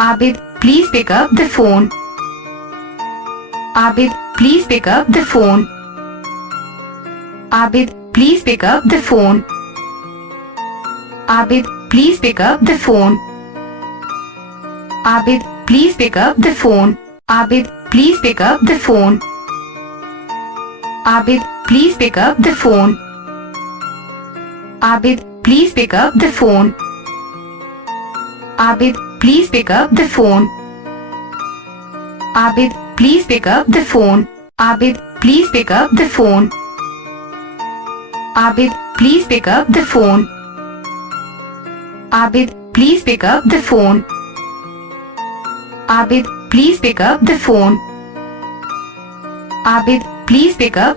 Abid, please pick up the phone. Abid, please pick up the phone. Abid, please pick up the phone. Abid, please pick up the phone. Abid, please pick up the phone. Abid, please pick up the phone. Abid, please pick up the phone. Abid, please pick up the phone. Abid, please pick up the phone. Abid, please pick up the phone. Abid, please pick up the phone. Abid, please pick up the phone. Abid, please pick up the phone. Abid, please pick up the phone. Abid, please pick up